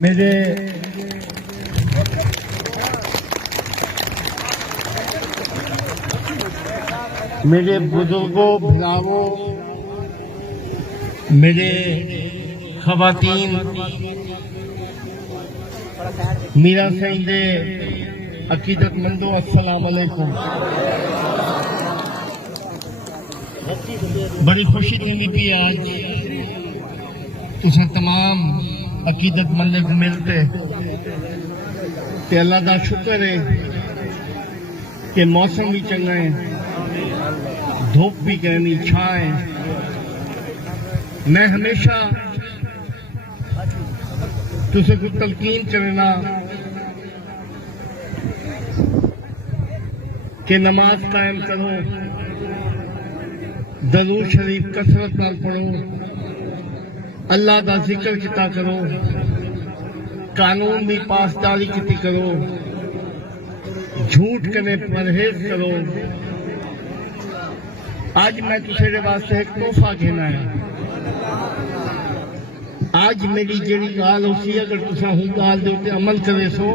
میرے بزرگوں بھراؤں، میرے خواتین، میرا سائیں عقیدت مندوں، السلام علیکم۔ بڑی خوشی تھی پی آج تساں تمام عقیدت مندے کو ملتے تے اللہ دا شکر ہے کہ موسم بھی چنگا ہے، دھوپ بھی کہنی چھائیں۔ میں ہمیشہ تسے کو تلقین کرنا کہ نماز قائم کرو، درود شریف کثرت نال پڑھو، اللہ دا ذکر کتا کرو، قانون بھی پاسداری کتی کرو، جھوٹ کنے پرہیز کرو۔ آج میں تسے واسطے ایک تحفہ کہنا ہے۔ آج میری جڑی گال ہو سی، اگر تسا ہوں گال دے تے عمل کرے سو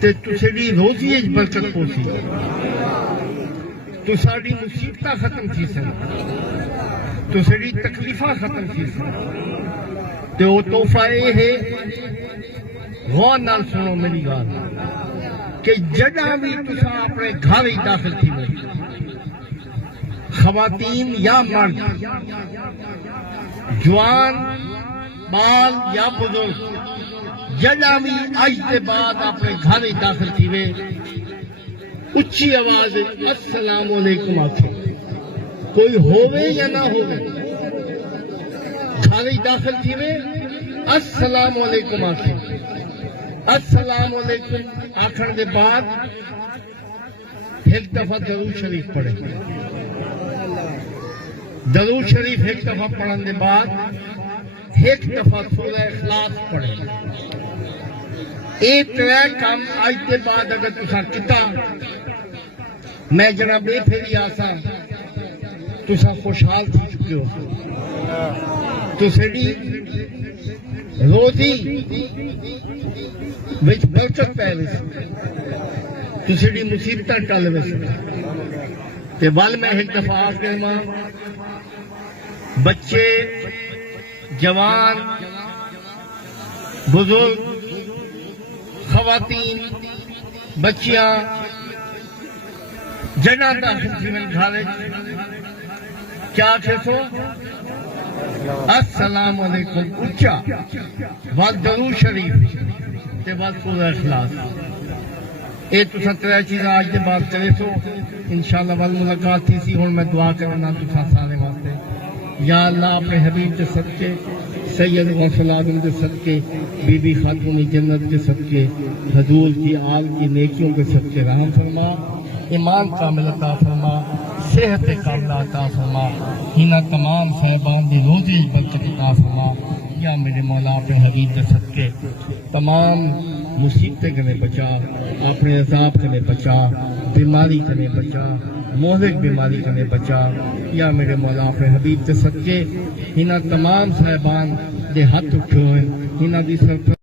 تے تسے دی روزی اچ برکت ہو سی، تساڑی مصیبتہ ختم تھی سن، تساڑی تکلیفہ ختم تھی سن۔ تے وہ تحفہ یہ ہے، غور نال سنو میری گال، کہ جگہ بھی تسا اپنے گھر ہی داخل تھی ہوئی، خواتین یا مرد، جوان بال یا بزرگ، جگہ بھی آج کے بعد اپنے گھر ہی داخل تھی ہوئے، اچھی آواز السلام علیکم آکھے، کوئی ہوئے یا نہ ہوئے، گھر ہی داخل تھی ہوئے السلام علیکم آکھے۔ السلام علیکم آخر دے بعد ایک دفعہ درود شریف پڑھے، درود شریف ایک دفعہ پڑھن دے بعد ایک دفعہ سورہ اخلاص پڑھے۔ ایک ترے کام آج کے بعد اگر تسا کتا، میں جناب اے پھیری آسا تسا خوشحال تھی چکے ہو، تسیڑی روزی وچ برکت پہ ویسے، تسیڑی مصیبتہ ٹل ویسے۔ تے وال میں ایک دفعہ آپ کے ماں، بچے، جوان، بزرگ، خواتین، بچیاں، جنہ داخل تھی من گھارے کیا تھے سو السلام علیکم اچھا، وال درود شریف تے وال سورہ اخلاص۔ اے تو سترہ چیزیں آج دے بات کرے سو، انشاءاللہ وال ملاقات تھی سی۔ اور میں دعا کرنا تو سارے واسطے، یا اللہ اپنے حبیب کے صدقے، سید غوث اعظم کے صدقے، بی بی خاتون جنت کے صدقے، حضور کی آل کی نیکیوں کے صدقے رحم فرما، ایمان کامل عطا فرما، صحت کاملہ عطا فرما، ہینا تمام صاحبان دی روزی برکت عطا فرما۔ یا میرے مولا اپنے حبیب کے صدقے تمام مصیبتیں کنے بچا، اپنے عذاب کنے بچا، بیماری کنے بچا، مہلک بیماری کنے بچا۔ یا میرے مولا اپنے حبیب کے صدقے ہینا تمام صاحبان دے ہاتھ اٹھو ہیں، ہینا دی سرکت